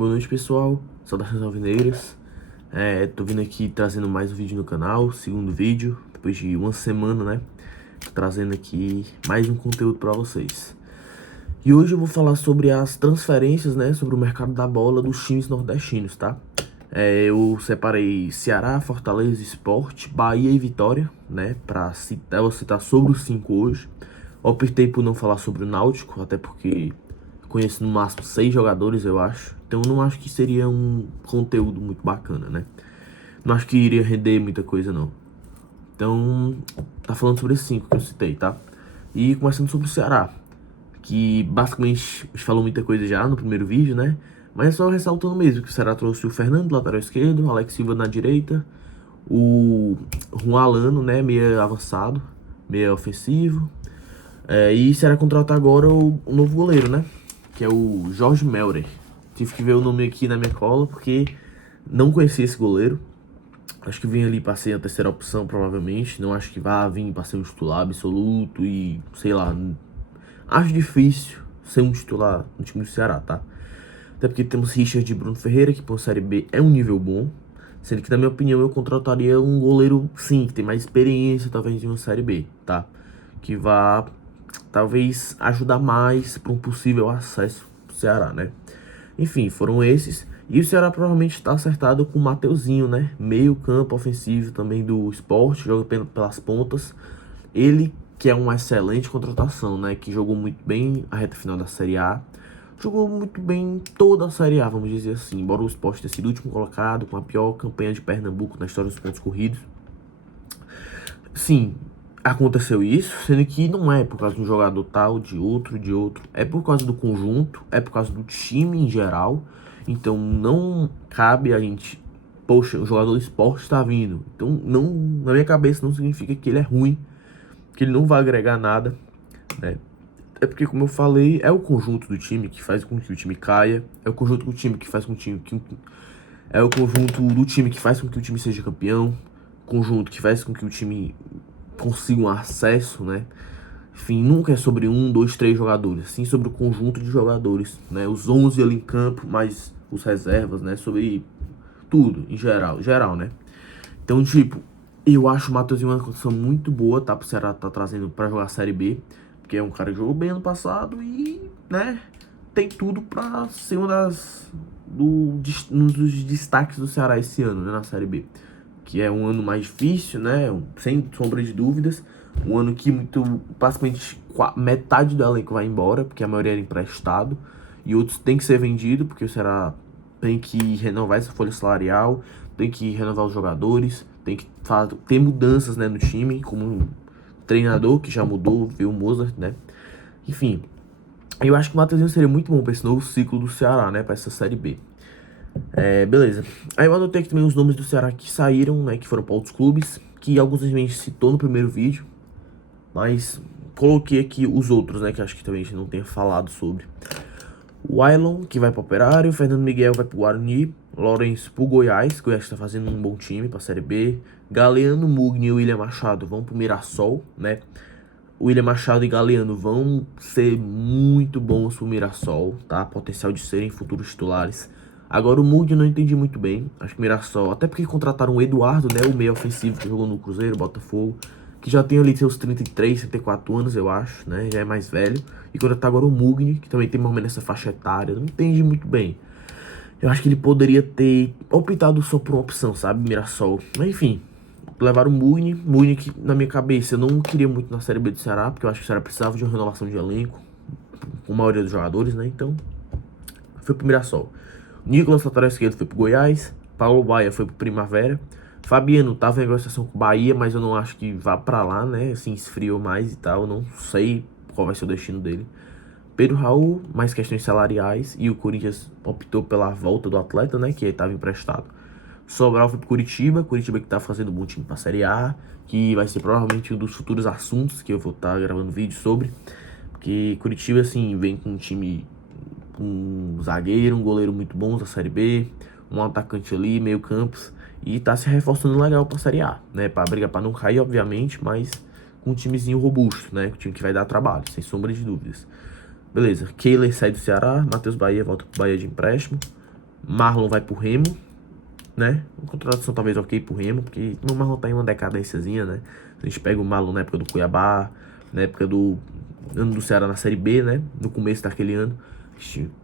Boa noite, pessoal. Saudações alvinegras. Tô vindo aqui trazendo mais um vídeo no canal, segundo vídeo, depois de uma semana, né? Tô trazendo aqui mais um conteúdo para vocês. E hoje eu vou falar sobre as transferências, né? Sobre o mercado da bola dos times nordestinos, tá? Eu separei Ceará, Fortaleza, Sport, Bahia e Vitória, né? Eu vou citar sobre os 5 hoje. Optei por não falar sobre o Náutico, até porque conheço no máximo 6 jogadores, eu acho. Então não acho que seria um conteúdo muito bacana, né? Não acho que iria render muita coisa, não. Então, tá falando sobre esses 5 que eu citei, tá? E começando sobre o Ceará, que basicamente a gente falou muita coisa já no primeiro vídeo, né? Mas é só ressaltando mesmo que o Ceará trouxe o Fernando, lateral esquerdo, o Alex Silva na direita, o Juan Alano, né, meia avançado, meia ofensivo. E será contratar agora o novo goleiro, né? Que é o Jorge Melder. Tive que ver o nome aqui na minha cola, porque não conhecia esse goleiro. Acho que vem ali para ser a terceira opção, provavelmente. Não acho que vá vir para ser um titular absoluto e, sei lá, acho difícil ser um titular no time do Ceará, tá? Até porque temos Richard e Bruno Ferreira, que por Série B é um nível bom. Sendo que, na minha opinião, eu contrataria um goleiro, sim, que tem mais experiência, talvez, em uma Série B, tá? Que vá, talvez, ajudar mais para um possível acesso do Ceará, né? Enfim, foram esses. E o Ceará provavelmente está acertado com o Mateuzinho, né? Meio campo ofensivo também do Sport, joga pelas pontas. Ele, que é uma excelente contratação, né? Que jogou muito bem a reta final da Série A. Jogou muito bem toda a Série A, vamos dizer assim. Embora o Sport tenha sido o último colocado, com a pior campanha de Pernambuco na história dos pontos corridos. Sim, aconteceu isso, sendo que não é por causa de um jogador tal, de outro. É por causa do conjunto, é por causa do time em geral. Então não cabe a gente... Poxa, o jogador do Sport está vindo. Então, não, na minha cabeça, não significa que ele é ruim, que ele não vai agregar nada, né? É porque, como eu falei, é o conjunto do time que faz com que o time caia. É o conjunto do time que faz com que é o conjunto do time que faz com que o time seja campeão. Conjunto que faz com que o time consiga um acesso, né? Enfim, nunca é sobre um, dois, três jogadores, sim sobre o conjunto de jogadores, né? Os 11 ali em campo, mais os reservas, né? Sobre tudo, em geral, né? Então, tipo, eu acho o Mateuzinho uma condição muito boa, tá? Pro Ceará tá trazendo pra jogar a Série B. Porque é um cara que jogou bem ano passado e, né, tem tudo pra ser um dos destaques do Ceará esse ano, né, na Série B. Que é um ano mais difícil, né, sem sombra de dúvidas. Um ano que basicamente metade do elenco vai embora, porque a maioria era emprestado. E outros tem que ser vendido, porque o Ceará tem que renovar essa folha salarial, tem que renovar os jogadores, tem que ter mudanças, né, no time, como treinador que já mudou, viu o Mozart, né? Enfim, eu acho que o Mateuzinho seria muito bom para esse novo ciclo do Ceará, né? Para essa Série B. Beleza. Aí eu anotei aqui também os nomes do Ceará que saíram, né? Que foram para outros clubes, que alguns a gente citou no primeiro vídeo, mas coloquei aqui os outros, né? Que acho que também a gente não tenha falado sobre. O Ailon, que vai para o Operário, o Fernando Miguel vai para o Guarani, Lourenço para o Goiás, Goiás está fazendo um bom time para a Série B. Galeano, Mugni e William Machado vão para o Mirassol, né? O William Machado e Galeano vão ser muito bons pro Mirassol, tá? Potencial de serem futuros titulares. Agora o Mugni eu não entendi muito bem. Acho que o Mirassol, até porque contrataram o Eduardo, né? O meio ofensivo que jogou no Cruzeiro, Botafogo, que já tem ali seus 33, 34 anos, eu acho, né? Já é mais velho. E contratar agora o Mugni, que também tem mais ou menos essa faixa etária. Eu não entendi muito bem. Eu acho que ele poderia ter optado só por uma opção, sabe? Mirassol. Mas enfim, levaram o Mugni que na minha cabeça eu não queria muito na Série B do Ceará, porque eu acho que o Ceará precisava de uma renovação de elenco, com a maioria dos jogadores, né? Então, foi pro Mirassol. Nicolas, lateral esquerdo, foi pro Goiás. Paulo Baia foi pro Primavera. Fabiano tava em negociação com o Bahia, mas eu não acho que vá pra lá, né? Assim, esfriou mais e tal. Eu não sei qual vai ser o destino dele. Pedro Raul, mais questões salariais. E o Corinthians optou pela volta do atleta, né? Que estava emprestado. Sobral foi pro Curitiba que tá fazendo um bom time pra Série A, que vai ser provavelmente um dos futuros assuntos que eu vou estar gravando vídeo sobre. Porque Curitiba, assim, vem com um time, com um zagueiro, um goleiro muito bons da Série B, um atacante ali, meio campos, e tá se reforçando legal pra Série A, né? Pra brigar pra não cair, obviamente, mas com um timezinho robusto, né? Um time que vai dar trabalho, sem sombra de dúvidas. Beleza, Kehler sai do Ceará, Matheus Bahia volta pro Bahia de empréstimo. Marlon vai pro Remo, né? Uma contratação talvez ok pro Remo, porque o Marlon tá em uma decadênciazinha, né? A gente pega o Marlon na época do Cuiabá, na época do ano do Ceará na Série B, né? No começo daquele ano.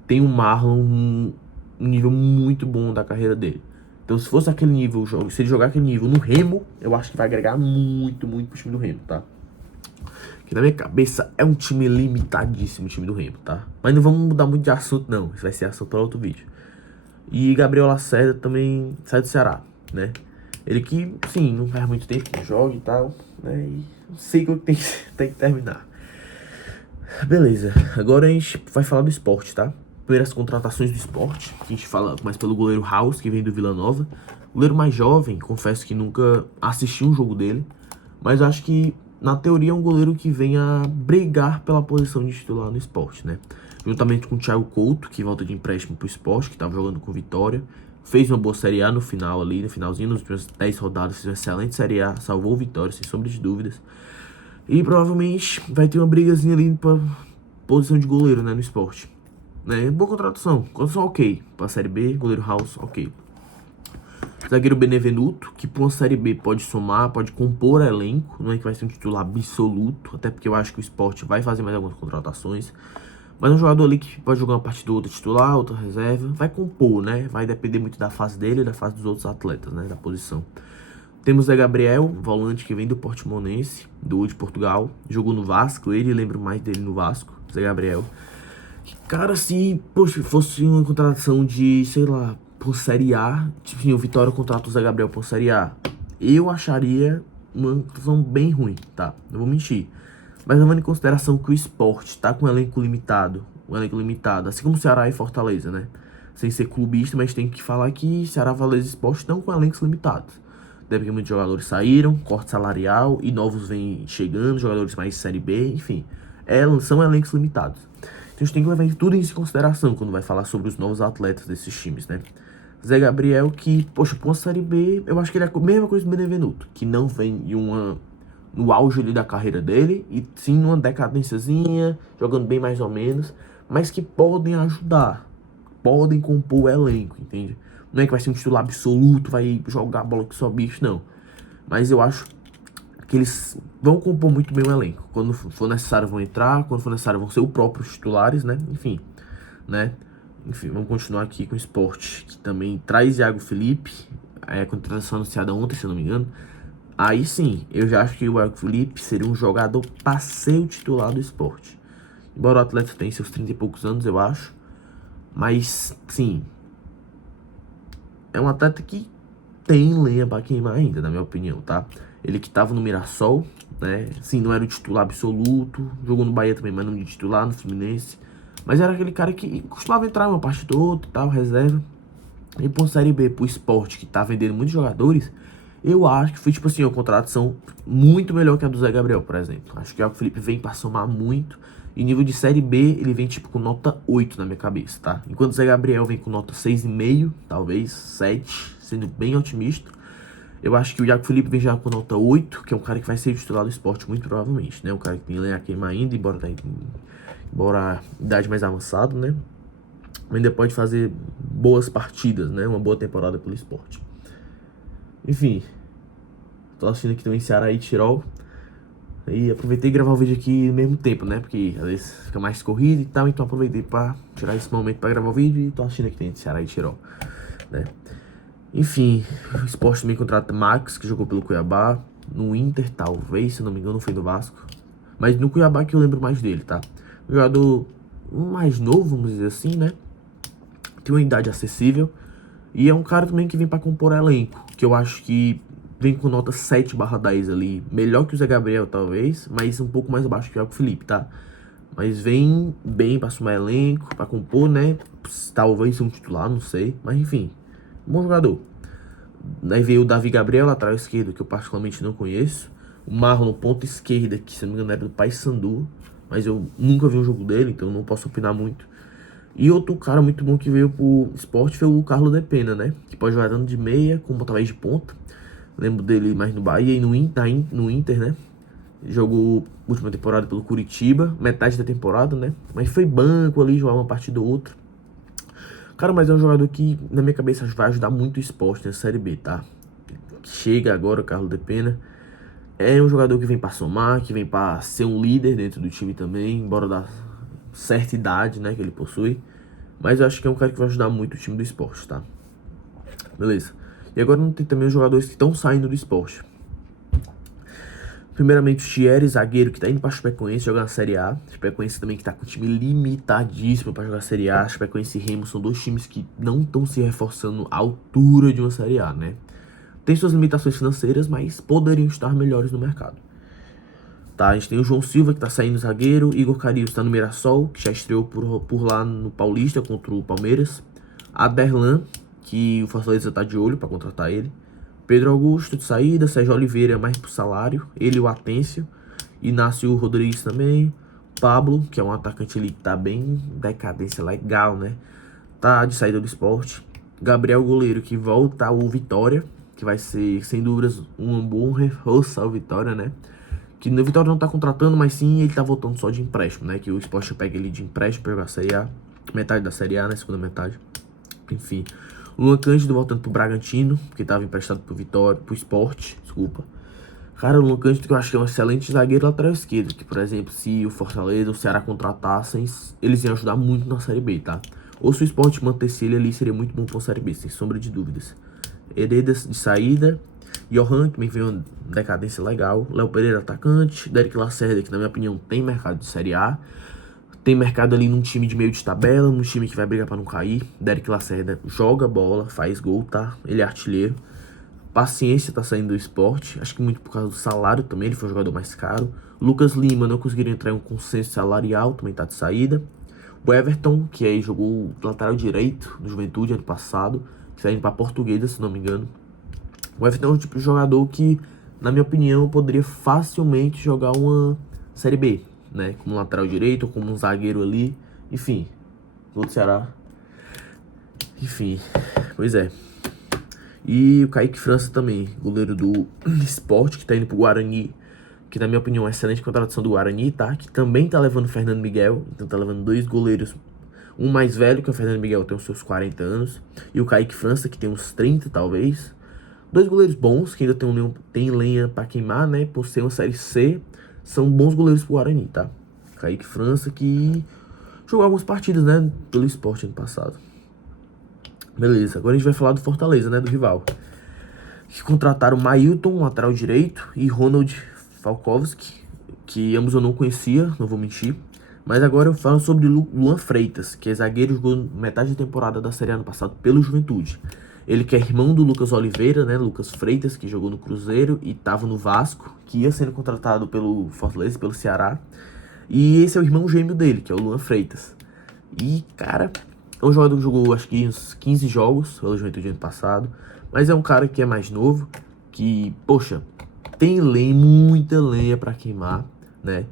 Tem o Marlon um nível muito bom da carreira dele. Então, se fosse aquele nível, se ele jogar aquele nível no Remo, eu acho que vai agregar muito, muito pro time do Remo, tá? Que na minha cabeça é um time limitadíssimo, o time do Remo, tá? Mas não vamos mudar muito de assunto, não. Isso vai ser assunto para outro vídeo. E Gabriel Lacerda também sai do Ceará, né? Ele que, sim, não faz muito tempo que joga e tal, né? E o ciclo tem que terminar. Beleza, agora a gente vai falar do esporte, tá? Primeiras contratações do esporte, a gente fala mais pelo goleiro House, que vem do Vila Nova. Goleiro mais jovem, confesso que nunca assisti um jogo dele, mas acho que, na teoria, é um goleiro que vem a brigar pela posição de titular no esporte, né? Juntamente com o Thiago Couto, que volta de empréstimo pro esporte, que estava jogando com Vitória. Fez uma boa Série A no final ali, no finalzinho, nas últimas 10 rodadas, fez uma excelente Série A, salvou o Vitória, sem sombra de dúvidas. E provavelmente vai ter uma brigazinha ali pra posição de goleiro, né, no esporte. Né? Boa contratação, ok. Pra Série B, goleiro House, ok. Zagueiro Benevenuto, que pra uma Série B pode somar, pode compor elenco. Não é que vai ser um titular absoluto, até porque eu acho que o esporte vai fazer mais algumas contratações. Mas é um jogador ali que pode jogar uma partida ou outra titular, outra reserva. Vai compor, né? Vai depender muito da fase dele e da fase dos outros atletas, né? Da posição. Temos Zé Gabriel, volante que vem do Portimonense, de Portugal. Jogou no Vasco, ele lembro mais dele no Vasco, Zé Gabriel. Cara, se poxa, fosse uma contratação de, sei lá, por Série A, tipo assim, o Vitória contrata o Zé Gabriel por Série A, eu acharia uma contratação bem ruim, tá? Não vou mentir. Mas levando em consideração que o esporte tá com um elenco limitado, assim como o Ceará e Fortaleza, né? Sem ser clubista, mas tem que falar que Ceará, Fortaleza e Esporte estão com elencos limitados. Até porque muitos jogadores saíram, corte salarial e novos vêm chegando, jogadores mais Série B, enfim. São elencos limitados. Então a gente tem que levar tudo isso em consideração quando vai falar sobre os novos atletas desses times, né? Zé Gabriel, que, poxa, pra uma Série B, eu acho que ele é a mesma coisa do Benevenuto, que não vem no auge ali da carreira dele, e sim numa decadênciazinha, jogando bem mais ou menos, mas que podem ajudar, podem compor o elenco, entende? Não é que vai ser um titular absoluto, vai jogar a bola que só bicho, não. Mas eu acho que eles vão compor muito bem o elenco. Quando for necessário vão entrar, quando for necessário vão ser os próprios titulares, né? Enfim, né? Enfim, vamos continuar aqui com o esporte, que também traz Iago Felipe, a contratação anunciada ontem, se eu não me engano. Aí sim, eu já acho que o Iago Felipe seria um jogador para ser o titular do esporte. Embora o atleta tenha seus 30 e poucos anos, eu acho. Mas, sim, é um atleta que tem lenha pra queimar ainda, na minha opinião, tá? Ele que tava no Mirassol, né? Sim, não era o titular absoluto. Jogou no Bahia também, mas não de titular, no Fluminense. Mas era aquele cara que costumava entrar uma parte do outro e tal, reserva. E por Série B, pro esporte, que tá vendendo muitos jogadores, eu acho que foi, tipo assim, uma contratação muito melhor que a do Zé Gabriel, por exemplo. Acho que o Felipe vem pra somar muito. E nível de Série B, ele vem, tipo, com nota 8 na minha cabeça, tá? Enquanto o Zé Gabriel vem com nota 6,5, talvez 7, sendo bem otimista. Eu acho que o Iago Felipe vem já com nota 8, que é um cara que vai ser titular do esporte, muito provavelmente, né? Um cara que tem lenha a queimar ainda, embora a idade mais avançada, né? Ainda pode fazer boas partidas, né? Uma boa temporada pelo esporte. Enfim, tô assistindo aqui também Ceará e Tirol. E aproveitei gravar o vídeo aqui no mesmo tempo, né? Porque às vezes fica mais corrido e tal. Então aproveitei pra tirar esse momento pra gravar o vídeo. E tô assistindo aqui dentro Ceará e Tirol, né? Enfim, o esporte também contrata Max, que jogou pelo Cuiabá. No Inter, talvez, se não me engano, foi do Vasco. Mas no Cuiabá que eu lembro mais dele, tá? Um jogador mais novo, vamos dizer assim, né? Tem uma idade acessível. E é um cara também que vem pra compor elenco. Que eu acho que vem com nota 7/10 ali. Melhor que o Zé Gabriel, talvez. Mas um pouco mais abaixo que o Felipe, tá? Mas vem bem pra somar elenco, pra compor, né? Talvez ser um titular, não sei. Mas enfim, bom jogador. Aí veio o Davi Gabriel, lateral esquerdo, que eu particularmente não conheço. O Marlon, ponta esquerda, que se não me engano era do Paysandu. Mas eu nunca vi um jogo dele, então não posso opinar muito. E outro cara muito bom que veio pro esporte foi o Carlos de Pena, né? Que pode jogar tanto de meia, como talvez de ponta. Lembro dele mais no Bahia e no Inter, né? Jogou última temporada pelo Curitiba, metade da temporada, né? Mas foi banco ali, jogava uma partida ou outra. Cara, mas é um jogador que, na minha cabeça, vai ajudar muito o Sport nessa Série B, tá? Chega agora o Carlos de Pena. É um jogador que vem pra somar, que vem pra ser um líder dentro do time também, embora da certa idade, né, que ele possui. Mas eu acho que é um cara que vai ajudar muito o time do Sport, tá? Beleza. E agora não tem também os jogadores que estão saindo do Sport. Primeiramente o Thierry, zagueiro, que tá indo pra Chapecoense jogar na Série A. Chapecoense também que tá com um time limitadíssimo pra jogar a Série A. Chapecoense e Remo são dois times que não estão se reforçando à altura de uma Série A, né? Tem suas limitações financeiras, mas poderiam estar melhores no mercado. Tá, a gente tem o João Silva, que tá saindo zagueiro. Igor Carius tá no Mirassol, que já estreou por lá no Paulista contra o Palmeiras. Aderlan, que o Fortaleza tá de olho pra contratar ele. Pedro Augusto de saída. Sérgio Oliveira mais pro salário. Ele e o Atêncio. Inácio Rodrigues também. Pablo, que é um atacante ali que tá bem decadência legal, né? Tá de saída do Sport. Gabriel Goleiro, que volta ao Vitória, que vai ser, sem dúvidas, um bom reforço ao Vitória, né? Que no Vitória não tá contratando, mas sim ele tá voltando só de empréstimo, né? Que o Sport pega ele de empréstimo pra jogar a Série A. Metade da Série A, né? Segunda metade. Enfim. O Luan Cândido voltando pro Bragantino, que tava emprestado pro Vitória, pro Sport, desculpa. Cara, o Luan Cândido, que eu acho que é um excelente zagueiro lateral esquerdo. Que, por exemplo, se o Fortaleza ou o Ceará contratassem, eles iam ajudar muito na Série B, tá? Ou se o Sport mantesse ele ali, seria muito bom pra Série B, sem sombra de dúvidas. Heredas de saída. Johan, que vem uma decadência legal. Léo Pereira, atacante. Derek Lacerda, que na minha opinião tem mercado de Série A. Tem mercado ali num time de meio de tabela, num time que vai brigar pra não cair. Derek Lacerda joga bola, faz gol, tá? Ele é artilheiro. Paciência tá saindo do Sport. Acho que muito por causa do salário também, ele foi o jogador mais caro. Lucas Lima não conseguiram entrar em um consenso salarial, também tá de saída. O Everton, que aí jogou lateral direito no Juventude ano passado, que tá indo pra Portuguesa, se não me engano. O Everton é um tipo de jogador que, na minha opinião, poderia facilmente jogar uma Série B, né? Como lateral direito, ou como um zagueiro ali. Enfim, do Ceará. Enfim, pois é. E o Kaique França também, goleiro do Sport, que tá indo pro Guarani. Que, na minha opinião, é uma excelente contratação do Guarani, tá? Que também tá levando o Fernando Miguel. Então tá levando dois goleiros. Um mais velho, que é o Fernando Miguel, tem os seus 40 anos. E o Kaique França, que tem uns 30, talvez. Dois goleiros bons, que ainda tem lenha pra queimar, né? Por ser uma Série C, são bons goleiros pro Guarani, tá? Kaique França, que jogou algumas partidas, né? Pelo Sport ano passado. Beleza, agora a gente vai falar do Fortaleza, né? Do rival. Que contrataram Mailton, lateral direito, e Ronald Falkowski, que ambos eu não conhecia, não vou mentir. Mas agora eu falo sobre Luan Freitas, que é zagueiro, jogou metade da temporada da Série A ano passado pelo Juventude. Ele que é irmão do Lucas Oliveira, né? Lucas Freitas, que jogou no Cruzeiro e tava no Vasco, que ia sendo contratado pelo Fortaleza, pelo Ceará. E esse é o irmão gêmeo dele, que é o Luan Freitas. E, cara, é um jogador que jogou acho que uns 15 jogos pelo Juventude ano passado. Mas é um cara que é mais novo, que, poxa, tem lenha, muita lenha pra queimar, né?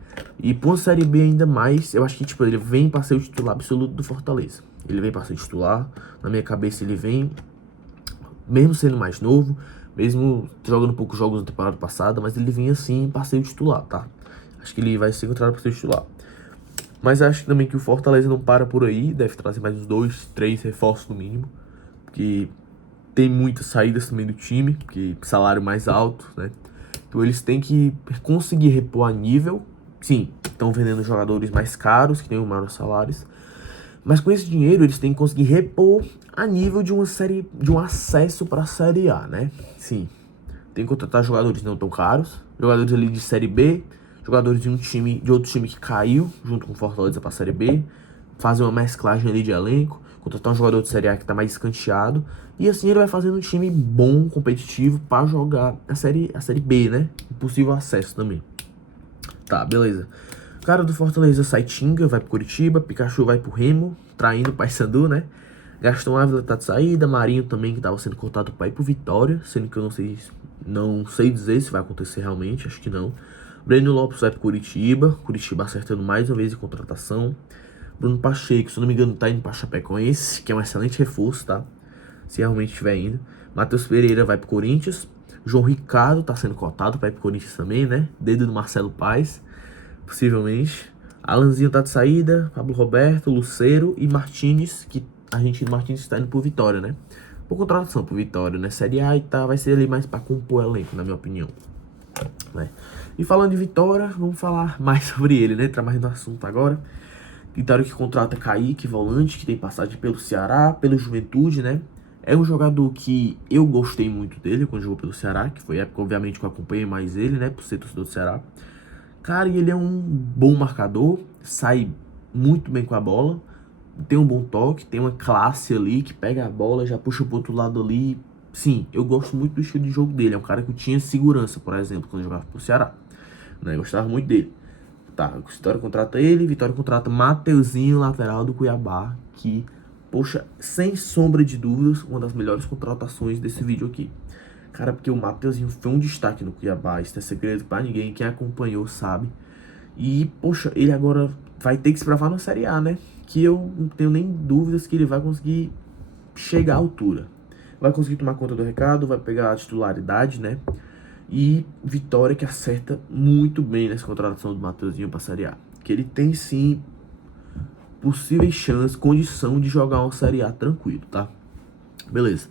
E por uma Série B ainda mais, eu acho que, tipo, ele vem pra ser o titular absoluto do Fortaleza. Ele vem pra ser titular, na minha cabeça ele vem, mesmo sendo mais novo, mesmo jogando poucos jogos na temporada passada, mas ele vem assim pra ser o titular, tá? Acho que ele vai ser contratado pra ser titular. Mas acho também que o Fortaleza não para por aí, deve trazer mais uns 2, 3 reforços no mínimo, porque tem muitas saídas também do time, porque salário mais alto, né? Então eles têm que conseguir repor a nível. Sim, estão vendendo jogadores mais caros, que têm maiores salários. Mas com esse dinheiro eles têm que conseguir repor a nível de uma série, de um acesso para a Série A, né? Sim, tem que contratar jogadores não tão caros, jogadores ali de Série B, jogadores de um time, de outro time que caiu junto com o Fortaleza para a Série B, fazer uma mesclagem ali de elenco, contratar um jogador de Série A que tá mais escanteado, e assim ele vai fazendo um time bom, competitivo para jogar a série B, né? Possível acesso também. Tá, beleza. O cara do Fortaleza sai Tinga, vai pro Curitiba, Pikachu vai pro Remo, traindo o Paysandu, né? Gastão Ávila tá de saída, Marinho também, que tava sendo cortado pra ir pro Vitória, sendo que eu não sei dizer se vai acontecer realmente, acho que não. Breno Lopes vai pro Curitiba acertando mais uma vez em contratação. Bruno Pacheco, se eu não me engano, tá indo pra Chapecoense, que é um excelente reforço, tá? Se realmente estiver indo. Matheus Pereira vai pro Corinthians. João Ricardo tá sendo cotado pra ir pro Corinthians também, né? Dedo do Marcelo Paes, possivelmente. Alanzinho tá de saída. Pablo Roberto, Lucero e Martinez, que Argentino Martins está indo por Vitória, né? Por contratação, por Vitória, né? Série A e tá, vai ser ali mais pra compor o elenco, na minha opinião. Né? E falando de Vitória, vamos falar mais sobre ele, né? Entrar mais no assunto agora. Vitória que contrata Kaique, volante, que tem passagem pelo Ceará, pelo Juventude, né? É um jogador que eu gostei muito dele quando jogou pelo Ceará, que foi época, obviamente, que eu acompanhei mais ele, né? Por ser torcedor do Ceará. Cara, e ele é um bom marcador, sai muito bem com a bola, tem um bom toque, tem uma classe ali que pega a bola, já puxa pro outro lado ali. Sim, eu gosto muito do estilo de jogo dele. É um cara que tinha segurança, por exemplo, quando jogava pro Ceará. Né? Eu gostava muito dele. Tá, Vitória contrata ele, Vitória contrata Mateuzinho, lateral do Cuiabá, que, poxa, sem sombra de dúvidas, uma das melhores contratações desse vídeo aqui. Cara, porque o Mateuzinho foi um destaque no Cuiabá, isso não é segredo pra ninguém, quem acompanhou sabe. E, poxa, ele agora vai ter que se provar na Série A, né? Que eu não tenho nem dúvidas que ele vai conseguir chegar à altura. Vai conseguir tomar conta do recado, vai pegar a titularidade, né? E Vitória que acerta muito bem nessa contratação do Mateuzinho pra Série A. Que ele tem sim possíveis chances, condição de jogar uma Série A tranquilo, tá? Beleza.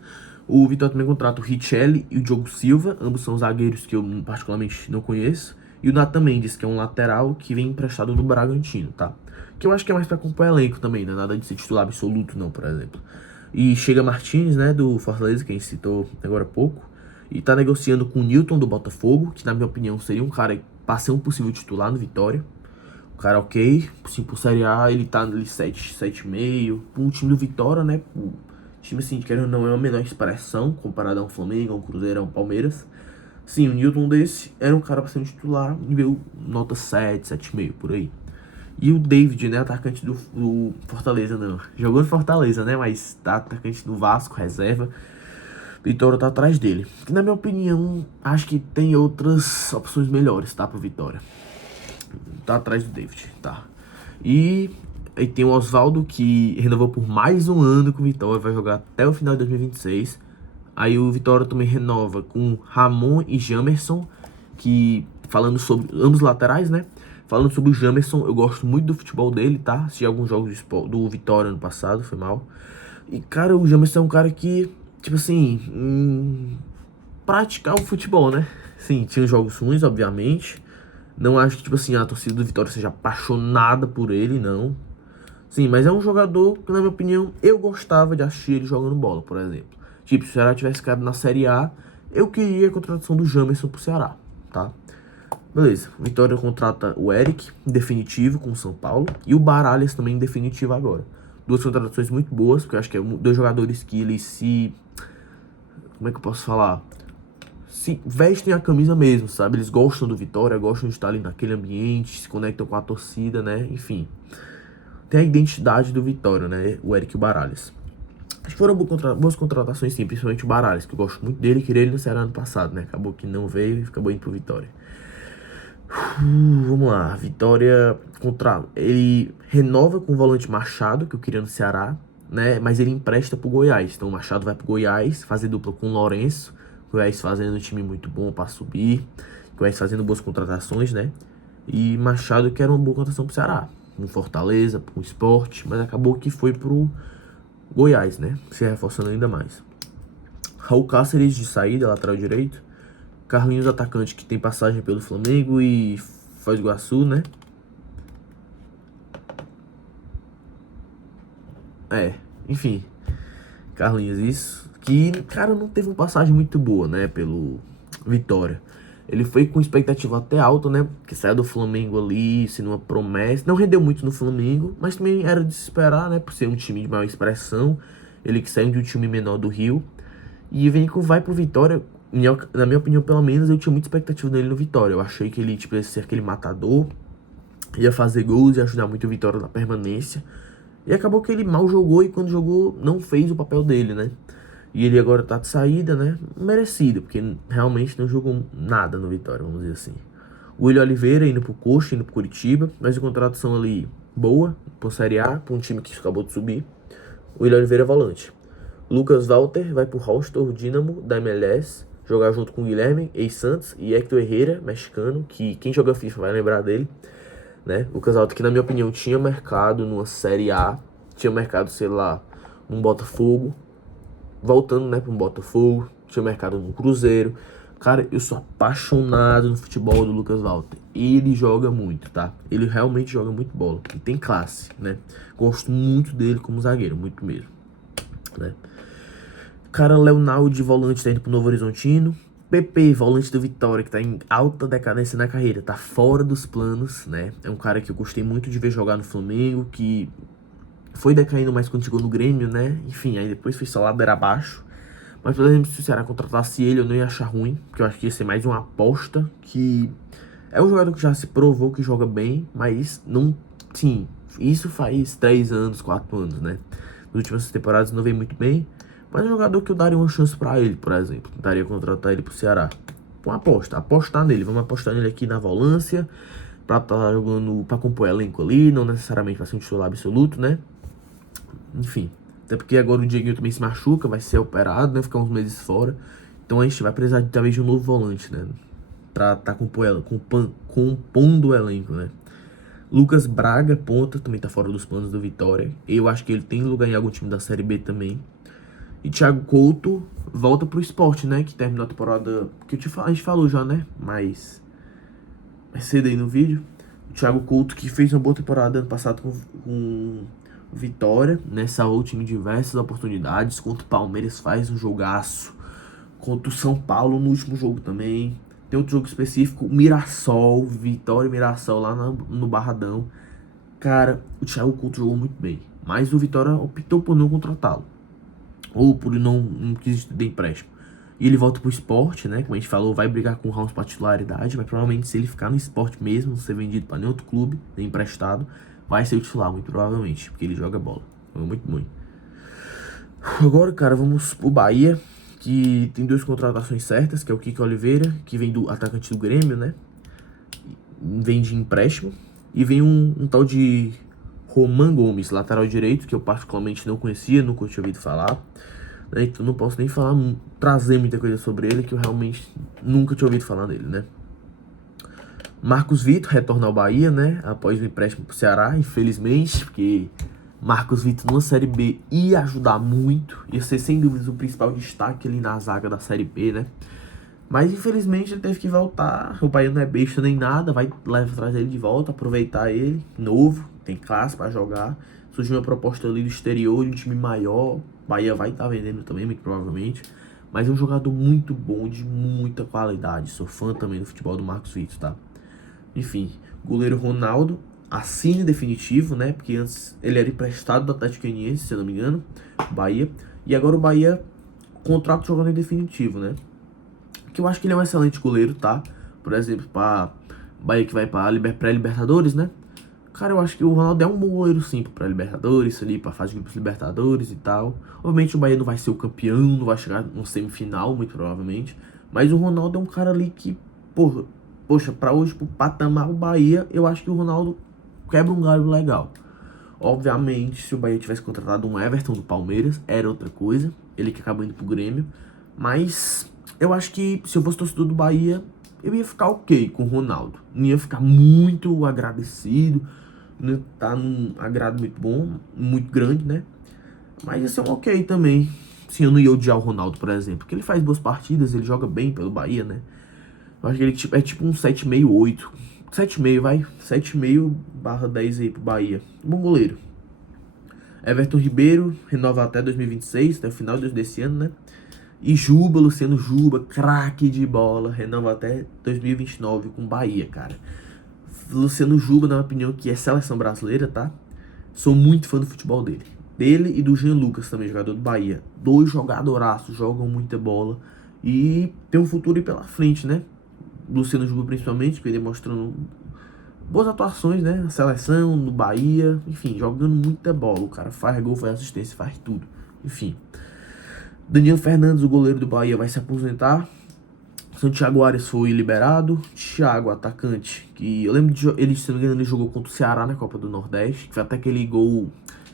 O Vitória também contrata o Richelli e o Diogo Silva, ambos são zagueiros que eu particularmente não conheço. E o Nathan Mendes, que é um lateral que vem emprestado do Bragantino, tá? Que eu acho que é mais pra acompanhar elenco também, não é nada de ser titular absoluto não, por exemplo. E chega Martins, né, do Fortaleza, que a gente citou agora há pouco. E tá negociando com o Newton do Botafogo, que na minha opinião seria um cara pra ser um possível titular no Vitória. O cara ok, sim, por Série A ele tá ali 7, 7,5. Pro time do Vitória, né, time assim, querendo ou não, é uma menor expressão comparado a um Flamengo, a um Cruzeiro, a um Palmeiras. Sim, o Newton desse era um cara pra ser um titular, nível nota 7, 7,5, por aí. E o David, né, atacante do Fortaleza, não. Jogou no Fortaleza, né, mas tá atacante do Vasco, reserva. Vitória tá atrás dele. Que na minha opinião, acho que tem outras opções melhores, tá, pro Vitória. Tá atrás do David, tá. E aí tem o Oswaldo, que renovou por mais um ano com o Vitória, vai jogar até o final de 2026. Aí o Vitória também renova com Ramon e Jamerson, que falando sobre ambos laterais, né? Falando sobre o Jamerson, eu gosto muito do futebol dele, tá? Assisti alguns jogos do Vitória ano passado, foi mal. E, cara, o Jamerson é um cara que, tipo assim, praticar o futebol, né? Sim, tinha jogos ruins, obviamente. Não acho que, tipo assim, a torcida do Vitória seja apaixonada por ele, não. Sim, mas é um jogador que, na minha opinião, eu gostava de assistir ele jogando bola, por exemplo. Tipo, se o Ceará tivesse ficado na Série A, eu queria a contratação do Jamerson pro Ceará, tá? Beleza, o Vitória contrata o Eric, em definitivo, com o São Paulo. E o Baralhas também, em definitivo agora. Duas contratações muito boas, porque eu acho que é dois jogadores que eles se... Como é que eu posso falar? Se vestem a camisa mesmo, sabe? Eles gostam do Vitória, gostam de estar ali naquele ambiente, se conectam com a torcida, né? Enfim, tem a identidade do Vitória, né? O Eric e o Baralhas. Acho que foram boas contratações, sim, principalmente o Baralhas, que eu gosto muito dele, queria ele no Ceará ano passado, né? Acabou que não veio e acabou indo pro Vitória. Vamos lá, Vitória ele renova com o volante Machado, que eu queria no Ceará, né? Mas ele empresta pro Goiás. Então o Machado vai pro Goiás, fazer dupla com o Lourenço. Goiás fazendo um time muito bom para subir. Goiás fazendo boas contratações, né? E Machado que era uma boa contratação pro Ceará. Um Fortaleza, um Sport, mas acabou que foi pro Goiás, né? Se reforçando ainda mais. Raul Cáceres de saída, lateral direito. Carlinhos, atacante que tem passagem pelo Flamengo e Foz do Iguaçu, né? Enfim. Carlinhos, isso. Que, cara, não teve uma passagem muito boa, né? Pelo Vitória. Ele foi com expectativa até alta, né? Que saiu do Flamengo ali, sendo uma promessa. Não rendeu muito no Flamengo, mas também era de se esperar, né? Por ser um time de maior expressão. Ele que saiu de um time menor do Rio. E vai pro Vitória. Na minha opinião, pelo menos, eu tinha muita expectativa nele no Vitória. Eu achei que ele, tipo, ia ser aquele matador. Ia fazer gols e ajudar muito o Vitória na permanência. E acabou que ele mal jogou e quando jogou não fez o papel dele, né? E ele agora tá de saída, né? Merecido, porque realmente não jogou nada no Vitória, vamos dizer assim. O Willian Oliveira indo pro Coxa, indo pro Curitiba, mas a contratação ali boa, pro Série A, pra um time que acabou de subir. O Willian Oliveira é volante. Lucas Walter vai pro Rostov Dinamo da MLS, jogar junto com o Guilherme, ex-Santos, e Hector Herrera, mexicano, que quem joga FIFA vai lembrar dele, né? Lucas Walter, que na minha opinião tinha mercado numa Série A, tinha mercado, sei lá, um Botafogo, voltando, né, para um Botafogo, tinha mercado no Cruzeiro. Cara, eu sou apaixonado no futebol do Lucas Walter. Ele joga muito, tá? Ele realmente joga muito bola. Ele tem classe, né? Gosto muito dele como zagueiro, muito mesmo, né? Cara, Leonardo de volante tá indo pro Novo Horizontino. PP, volante do Vitória, que tá em alta decadência na carreira, tá fora dos planos, né? É um cara que eu gostei muito de ver jogar no Flamengo, que foi decaindo mais quando chegou no Grêmio, né? Enfim, aí depois foi só ladeira abaixo. Mas, por exemplo, se o Ceará contratasse ele, eu não ia achar ruim, porque eu acho que ia ser mais uma aposta, que é um jogador que já se provou que joga bem, mas não, sim, isso faz 3 anos, 4 anos, né? Nas últimas temporadas não vem muito bem, mas é um jogador que eu daria uma chance pra ele, por exemplo. Tentaria contratar ele pro Ceará. Uma aposta, apostar nele, vamos apostar nele aqui na volância, pra estar jogando, pra compor elenco ali, não necessariamente pra ser um titular absoluto, né? Enfim, até porque agora o Dieguinho também se machuca, vai ser operado, né? Ficar uns meses fora. Então a gente vai precisar de, talvez de um novo volante, né? Pra tá compondo o elenco, né? Lucas Braga, ponta, também tá fora dos planos do Vitória. Eu acho que ele tem lugar em algum time da Série B também. E Thiago Couto volta pro Sport, né? Que terminou a temporada que a gente falou já, né? Mas cedo aí no vídeo. O Thiago Couto, que fez uma boa temporada ano passado com Vitória, né? Salvou o time de diversas oportunidades. Contra o Palmeiras faz um jogaço. Contra o São Paulo no último jogo também. Tem outro jogo específico, Mirassol, Vitória e Mirassol lá no Barradão. Cara, o Thiago Couto jogou muito bem. Mas o Vitória optou por não contratá-lo. Ou por não quis de empréstimo. E ele volta pro Sport, né? Como a gente falou, vai brigar com o Ramos pra titularidade. Mas provavelmente se ele ficar no Sport mesmo, não ser vendido pra nenhum outro clube, nem emprestado, vai ser o titular, muito provavelmente. Porque ele joga bola. Joga muito bem. Agora, cara, vamos pro Bahia, que tem 2 contratações certas, que é o Kiko Oliveira, que vem do atacante do Grêmio, né? Vem de empréstimo. E vem um tal de Roman Gomes, lateral direito, que eu particularmente não conhecia, nunca tinha ouvido falar. Né? Então não posso nem falar, trazer muita coisa sobre ele, que eu realmente nunca tinha ouvido falar dele, né? Marcos Vitor retorna ao Bahia, né? Após o empréstimo pro Ceará, infelizmente, porque Marcos Vitor numa Série B ia ajudar muito, ia ser sem dúvidas o principal destaque ali na zaga da Série B, né? Mas infelizmente ele teve que voltar, o Bahia não é besta nem nada, vai trazer ele de volta, aproveitar ele, novo, tem classe pra jogar. Surgiu uma proposta ali do exterior, de um time maior, Bahia vai estar vendendo também, muito provavelmente. Mas é um jogador muito bom, de muita qualidade, sou fã também do futebol do Marcos Vitor, tá? Enfim, goleiro Ronaldo, assine definitivo, né? Porque antes ele era emprestado do Atlético Goianiense, se eu não me engano, Bahia. E agora o Bahia contrata o jogador em definitivo, né? Que eu acho que ele é um excelente goleiro, tá? Por exemplo, para Bahia que vai para pré-Libertadores, né? Cara, eu acho que o Ronaldo é um bom goleiro sim para pré-Libertadores, ali para fase de grupos Libertadores e tal. Obviamente o Bahia não vai ser o campeão, não vai chegar no semifinal, muito provavelmente. Mas o Ronaldo é um cara ali que, porra, poxa, para hoje, pro patamar o Bahia, eu acho que o Ronaldo quebra um galho legal. Obviamente, se o Bahia tivesse contratado um Everton do Palmeiras, era outra coisa. Ele que acabou indo pro Grêmio. Mas eu acho que se eu fosse torcedor do Bahia, eu ia ficar ok com o Ronaldo. Não ia ficar muito agradecido. Não tá num agrado muito bom, muito grande, né? Mas ia ser um ok também. Sim, eu não ia odiar o Ronaldo, por exemplo. Porque ele faz boas partidas, ele joga bem pelo Bahia, né? Eu acho que ele é tipo um 7,5, 8. 7,5, vai. 7,5/10 aí pro Bahia. Bom goleiro. Everton Ribeiro, renova até 2026, até o final desse ano, né? E Juba, Luciano Juba, craque de bola, renova até 2029 com Bahia, cara. Luciano Juba, na minha opinião, que é seleção brasileira, tá? Sou muito fã do futebol dele. Dele e do Jean Lucas, também jogador do Bahia. 2 jogadoraços, jogam muita bola. E tem um futuro aí pela frente, né? Luciano Juba principalmente, que vem demonstrando boas atuações, né? Na seleção, no Bahia, enfim, jogando muita bola. O cara faz gol, faz assistência, faz tudo. Enfim. Daniel Fernandes, o goleiro do Bahia, vai se aposentar. Santiago Arias foi liberado. Thiago, atacante, que eu lembro de ele, se não me engano, ele jogou contra o Ceará na Copa do Nordeste, que foi até aquele gol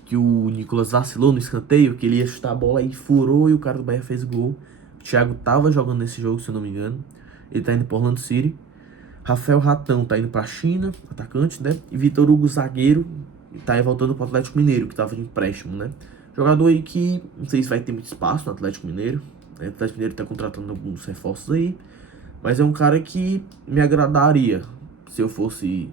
que o Nicolas vacilou no escanteio, que ele ia chutar a bola e furou e o cara do Bahia fez gol. O Thiago tava jogando nesse jogo, se eu não me engano. Ele tá indo pro Orlando City. Rafael Ratão tá indo pra China, atacante, né? E Vitor Hugo, zagueiro, tá aí voltando pro Atlético Mineiro, que tava de empréstimo, né? Jogador aí que não sei se vai ter muito espaço no Atlético Mineiro. O Atlético Mineiro tá contratando alguns reforços aí. Mas é um cara que me agradaria se eu fosse...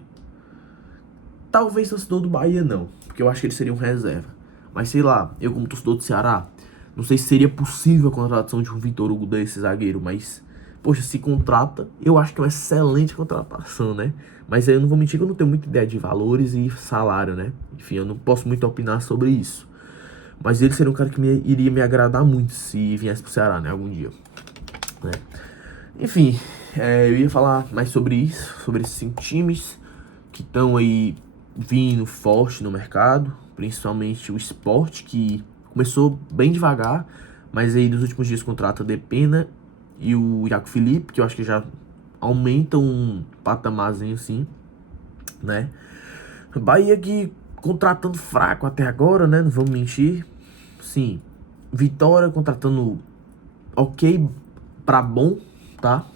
Talvez torcedor do Bahia não, porque eu acho que ele seria um reserva. Mas sei lá, eu como torcedor do Ceará, não sei se seria possível a contratação de um Vitor Hugo desse zagueiro, mas... Poxa, se contrata, eu acho que é uma excelente contratação, né? Mas aí eu não vou mentir que eu não tenho muita ideia de valores e salário, né? Enfim, eu não posso muito opinar sobre isso. Mas ele seria um cara que iria me agradar muito se viesse pro Ceará, né? Algum dia, né? Enfim, eu ia falar mais sobre isso, sobre esses 5 times que estão aí vindo forte no mercado, principalmente o Sport, que começou bem devagar, mas aí nos últimos dias contrata Depena e o Iago Felipe, que eu acho que já aumentam um patamarzinho assim, né? Bahia que contratando fraco até agora, né? Não vamos mentir. Sim, Vitória contratando ok pra bom, tá?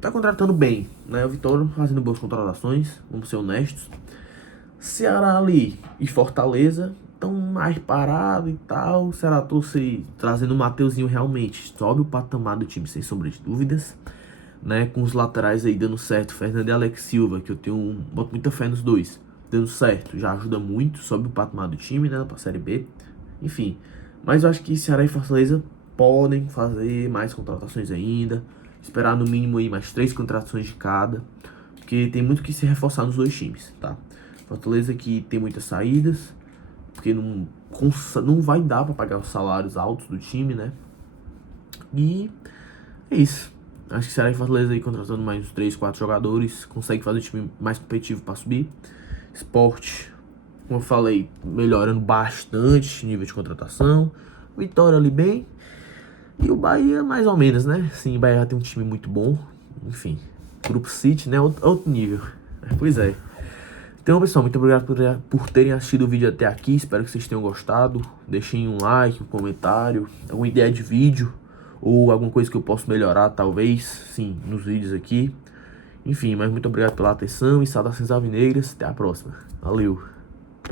Tá contratando bem, né? O Vitória fazendo boas contratações, vamos ser honestos. Ceará ali e Fortaleza estão mais parados e tal. O Ceará trouxe, trazendo o Mateuzinho realmente sobe o patamar do time, sem sombra de dúvidas, né? Com os laterais aí dando certo, Fernando e Alex Silva, que eu boto muita fé nos dois, dando certo, já ajuda muito, sobe o patamar do time, né? Pra Série B, enfim. Mas eu acho que Ceará e Fortaleza podem fazer mais contratações ainda, esperar no mínimo aí mais 3 contratações de cada, porque tem muito que se reforçar nos dois times, tá? Fortaleza que tem muitas saídas, porque não vai dar pra pagar os salários altos do time, né? E é isso. Acho que Ceará e Fortaleza aí contratando mais uns 3, 4 jogadores, consegue fazer o time mais competitivo pra subir. Sport, como eu falei, melhorando bastante o nível de contratação. Vitória ali bem. E o Bahia mais ou menos, né? Sim, o Bahia já tem um time muito bom. Enfim, Grupo City, né? Outro nível. Pois é. Então, pessoal, muito obrigado por terem assistido o vídeo até aqui. Espero que vocês tenham gostado. Deixem um like, um comentário, alguma ideia de vídeo ou alguma coisa que eu possa melhorar, talvez, sim, nos vídeos aqui. Enfim, mas muito obrigado pela atenção e saudações alvinegras. Até a próxima. Valeu!